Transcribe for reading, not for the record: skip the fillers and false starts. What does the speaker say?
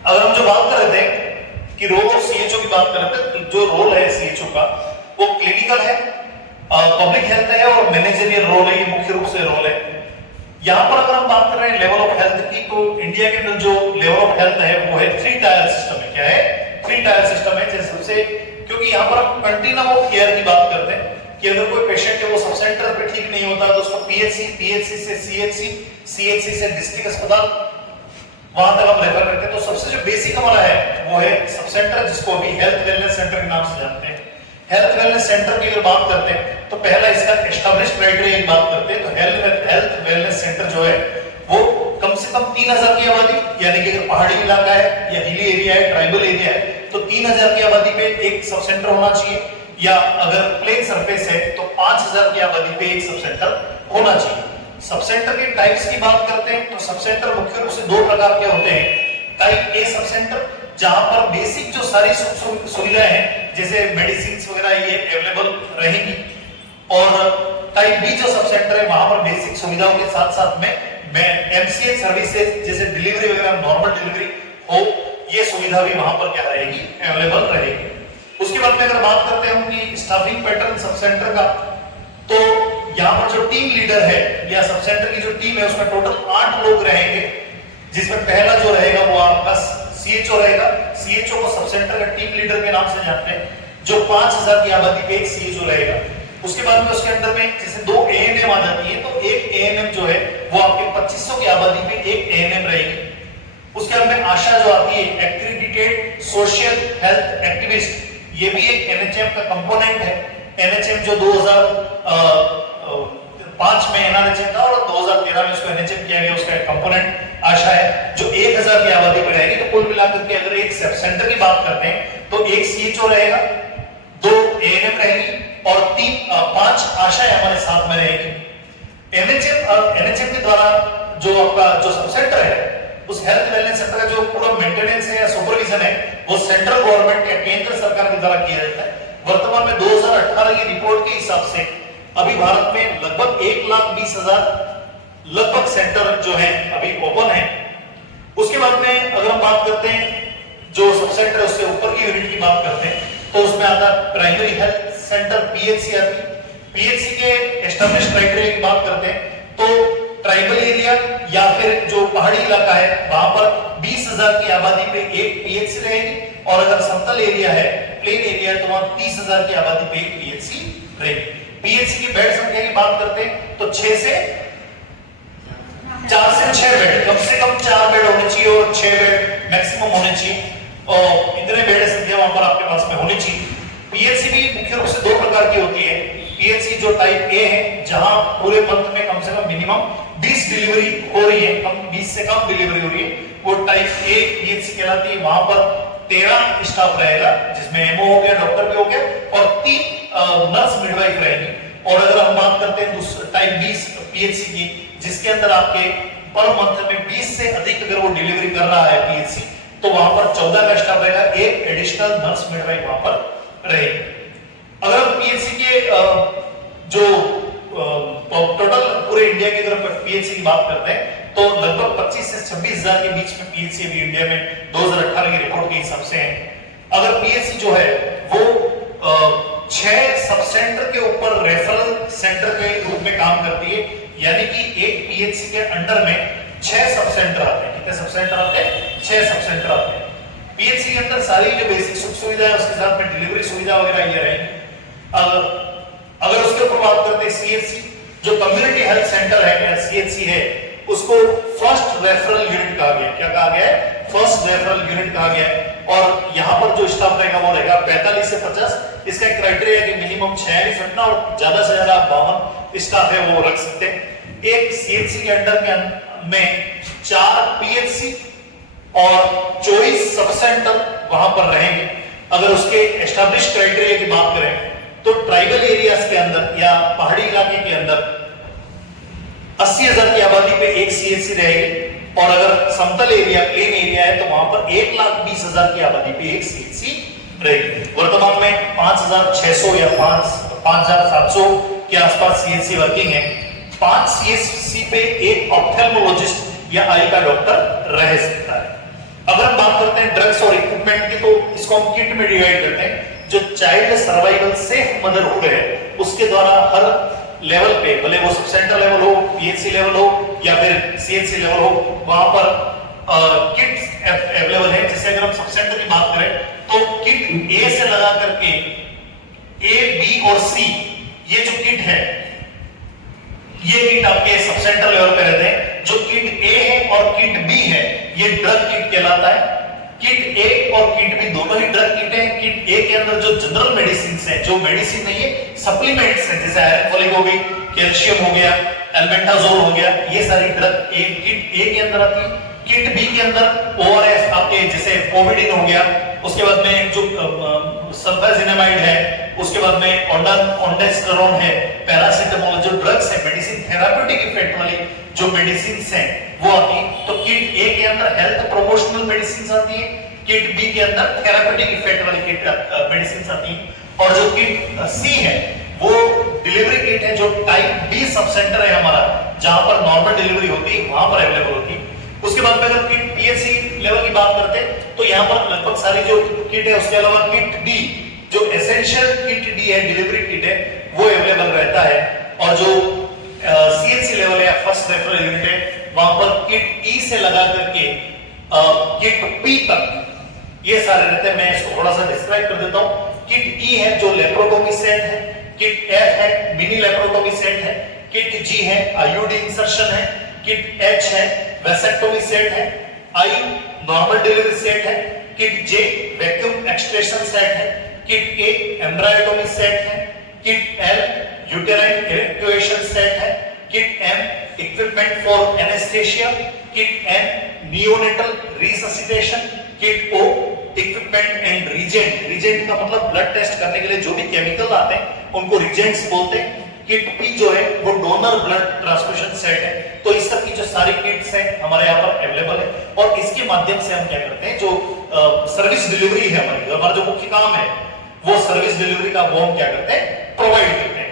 अगर हम जो बात कर रहे थे कि रोल ऑफ सीएचओ की बात कर रहे थे, तो जो रोल है सीएचओ का वो क्लिनिकल है, पब्लिक हेल्थ है और मैनेजरियल रोल है, ये मुख्य रूप से रोल है। यहां पर अगर हम बात कर रहे हैं लेवल ऑफ हेल्थ की, तो इंडिया के अंदर जो लेवल ऑफ हेल्थ है वो है 3 टायर सिस्टम है। क्या है? 3 टायर सिस्टम है। जैसे सबसे, क्योंकि यहां पर हम कंटिन्यूम ऑफ केयर की बात करते हैं कि अगर कोई पेशेंट है वो सब सेंटर पे ठीक नहीं होता तो उसको पीएचसी, पीएचसी से सीएचसी, सीएचसी से डिस्ट्रिक्ट अस्पताल, वहां तक हम रेफर करते हैं। तो सबसे जो बेसिक हमारा है वो है सब सेंटर, जिसको अभी हेल्थ वेलनेस सेंटर के नाम से जानते हैं। हेल्थ वेलनेस सेंटर की अगर बात करते हैं तो पहला इसका एस्टैब्लिश्ड क्राइटेरिया की बात करते हैं तो हेल्थ वेलनेस सेंटर जो है वो कम से कम 3000 की आबादी, यानी कि अगर पहाड़ी इलाका है या हिली एरिया है, ट्राइबल एरिया है, तो 3000 की आबादी पे एक सब सेंटर होना चाहिए, या अगर प्लेन सरफेस है तो 5000 की आबादी पे एक सब सेंटर होना चाहिए। सब सेंटर के टाइप्स की बात करते हैं तो सब सेंटर मुख्य रूप से 2 प्रकार के होते हैं। टाइप ए सब सेंटर, जहां पर बेसिक जो सारी सुविधाएं हैं जैसे मेडिसिन वगैरह ये अवेलेबल रहेगी, और टाइप बी जो सब सेंटर है वहां पर बेसिक सुविधाओं के साथ साथ में एमसीएच सर्विसेज जैसे डिलीवरी वगैरह, नॉर्मल डिलीवरी हो, ये सुविधा भी वहां पर क्या रहेगी? अवेलेबल रहेगी। उसके बाद में अगर बात करते हैं हम कि स्टाफिंग पैटर्न सब सेंटर का, तो यहाँ पर जो टीम लीडर है या सब सेंटर की जो टीम है उसमें टोटल 8 लोग रहेंगे, जिसमें पहला जो रहेगा वो आपका सीएचओ रहेगा। सीएचओ को सब सेंटर का टीम लीडर के नाम से जानते हैं, जो 5000 की आबादी पे एक सीएचओ रहेगा। उसके बाद में उसके अंदर में जैसे 2 एएनएम आ जाती है, तो एक एएनएम जो है वो आपके 2500 की आबादी पे एक एएनएम रहेगी। उसके बाद में आशा जो आती है, एक्रेडिटेड सोशल हेल्थ एक्टिविस्ट, ये भी एक एनएचएम का कंपोनेंट है। एनएचएम जो 2005 में एनआरएचएम था और 2013 में उसको एनएचएम किया गया, उसका एक कंपोनेंट आशा है जो 1000 की आबादी पर रहेगी। तो कुल मिलाकर के अगर एक सब सेंटर की बात करते हैं तो एक सीएचओ रहेगा, 2 एएनएम रहेगी और 5 आशाएं हमारे साथ में रहेगी। एनएचएम के द्वारा जो आपका जो सब सेंटर है, उस हेल्थ वेलनेस सेंटर का जो पूरा मेंटेनेंस है या सुपरविजन है वो सेंट्रल गवर्नमेंट या केंद्र सरकार के द्वारा किया जाता है। वर्तमान में 2018 की रिपोर्ट के हिसाब से अभी भारत में लगभग 1,20,000 लगभग सेंटर जो है अभी ओपन है। उसके बाद में अगर हम बात करते हैं जो सब सेंटर है उससे ऊपर की यूनिट की बात करते हैं तो उसमें आता है प्राइमरी हेल्थ सेंटर, पीएचसी आती है। पीएचसी के एस्टैब्लिश्ड क्राइटेरिया की बात करते हैं तो ट्राइबल एरिया या फिर जो पहाड़ी इलाका है वहां पर 20,000 की आबादी पे एक पीएचसी रहेगी, और अगर समतल एरिया है, प्लेन एरिया है, तो वहां 30,000 की आबादी पे एक पीएचसी रहेगी। पीएचसी की बेड संख्या की बात करते हैं तो 4 से 6 बेड, कम से कम 4 बेड होने चाहिए और 6 बेड मैक्सिमम होने चाहिए, और इतने बेड संख्या वहां पर आपके पास में होनी चाहिए। पीएचसी भी मुख्य रूप से 2 प्रकार की होती है। पीएचसी जो टाइप ए है, जहां पूरे मंथ में कम से कम मिनिमम 20 डिलीवरी हो रही है, 20 से कम डिलीवरी हो रही है, वो टाइप ए पीएचसी कहलाती है। वहां पर 13 स्टाफ रहेगा, जिसमें एमओ हो गया, डॉक्टर भी हो गया, और 3 नर्स मिडवाइफ रहेगी। और अगर हम बात करते हैं टाइप 20 पीएचसी की, जिसके अंदर आपके पर मंथ में 20 से अधिक अगर वो डिलीवरी कर रहा है पीएचसी, तो वहां पर 14 का स्टाफ रहेगा, एक एडिशनल नर्स मिडवाइफ वहां पर रहेगी। अगर पीएचसी के जो टोटल पूरे इंडिया की तरफ पीएचसी की बात करते हैं तो लगभग 25 से 26,000 के बीच में पीएचसी अभी इंडिया में 2018 की रिपोर्ट के हिसाब से है। अगर पीएचसी जो है वो 6 सब सेंटर के ऊपर रेफरल सेंटर के रूप में काम करती है, यानी कि एक पीएचसी के अंडर में 6 सब सेंटर आते हैं। कितने सब सेंटर आते हैं? 6 सब सेंटर आते हैं। पीएचसी के अंदर सारी जो बेसिक सुख सुविधा है उसके साथ में डिलीवरी सुविधा वगैरह ये रहेगी। अगर उसके ऊपर बात करते हैं सीएचसी, जो कम्युनिटी हेल्थ सेंटर है या सीएचसी है, उसको फर्स्ट रेफरल यूनिट कहा गया है। क्या कहा गया है? फर्स्ट रेफरल यूनिट कहा गया है। और यहां पर जो स्टाफ रहेगा वो रहेगा 45 से 50। इसका क्राइटेरिया है कि मिनिमम 6 रखना और ज्यादा से ज्यादा 52 स्टाफ है वो रख सकते हैं। एक सीएचसी के अंडर में 4 पीएचसी और 24 सब सेंटर वहां पर रहेंगे। अगर उसके एस्टैब्लिश्ड क्राइटेरिया की बात करें तो ट्राइबल एरियाज के अंदर या पहाड़ी इलाके के अंदर 80,000 की आबादी पे एक सीएचसी रहेगी, और अगर समतल एरिया, प्लेन एरिया है, तो वहां पर 1,20,000 की आबादी पे एक सीएचसी रहेगी। वर्तमान में 5,600 या 5,700 के आसपास सीएचसी वर्किंग है। 5 सीएचसी पे एक ऑप्थेल्मोलॉजिस्ट या आई का डॉक्टर रह सकता है। अगर हम बात करते करते हैं ड्रग्स और इक्विपमेंट की, तो इसको हम किट में डिवाइड करते हैं। जो चाइल्ड सर्वाइवल सेफ मदरहुड है उसके द्वारा हर लेवल पे, भले वो सब सेंटर लेवल हो, पीएचसी लेवल हो या फिर सीएचसी लेवल हो, वहां पर किट्स अवेलेबल है। जैसे अगर हम सब सेंटर की बात करें तो किट ए से लगा करके ए, बी और सी, ये जो किट है ये किट आपके सब सेंटर लेवल पे रहते हैं। जो किट ए है और किट बी है ये ड्रग किट कहलाता है। किट ए और किट बी दोनों ही ड्रग किट है। किट ए के अंदर जो जनरल मेडिसिन है, जो मेडिसिन नहीं है सप्लीमेंट्स है, जैसे आयरन फॉलिक हो गई, कैल्शियम हो गया, एल्बेंडाजोल हो गया, ये सारी ड्रग किट ए के अंदर आती है। किट बी के अंदर ओआरएस आपके जैसे कोविडिन हो गया, उसके बाद में जो सल्फाजिनामाइड है, उसके बाद में ऑन्डेस्टेरोन है, पैरासिटामोल, जो ड्रग्स है मेडिसिन थेराप्यूटिक इफेक्ट वाली जो मेडिसिन है वो आती है। तो किट ए के अंदर हेल्थ प्रोमोशनल मेडिसिन आती है, किट बी के अंदर थेराप्यूटिक इफेक्ट वाली किट मेडिसिन आती है। और जो किट सी है वो डिलीवरी किट है, जो टाइप बी सब सेंटर है हमारा, जहां पर नॉर्मल डिलीवरी होती है वहां पर अवेलेबल होती है। उसके बाद में अगर किट पीएचसी लेवल की बात करते हैं तो यहाँ पर लगभग सारी जो किट है, उसके अलावा किट डी जो एसेंशियल किट डी है, डिलीवरी किट है, वो अवेलेबल रहता है। और जो सीएचसी लेवल है, फर्स्ट रेफरल यूनिट है, वहां पर किट ई से लगा करके किट पी तक ये सारे रहते हैं। मैं इसको थोड़ा सा डिस्क्राइब कर देता हूँ। किट ई है जो लेप्रोटोमी सेट है, किट एफ है मिनी लेप्रोटोमी सेट है, किट जी है आईयूडी इंसर्शन है, किट एच है वेसेक्टोमी सेट है, आई नॉर्मल डिलीवरी सेट है, kit J vacuum extraction set है, किट के एम्ब्रायोटोमी सेट है, kit L uterine evacuation set है, kit M equipment for anaesthesia, kit N neonatal resuscitation, kit O equipment and reagent. Reagent का मतलब blood test करने के लिए जो भी केमिकल आते हैं उनको रिजेंट्स बोलते हैं। किट पी जो है वो डोनर ब्लड ट्रांसफ्यूजन सेट है। तो इस सब की जो सारी किट्स हैं हमारे यहाँ पर अवेलेबल है और इसके माध्यम से हम क्या करते हैं, जो सर्विस डिलीवरी है हमारा जो मुख्य काम है वो सर्विस डिलीवरी का, वो हम क्या करते हैं, प्रोवाइड करते हैं।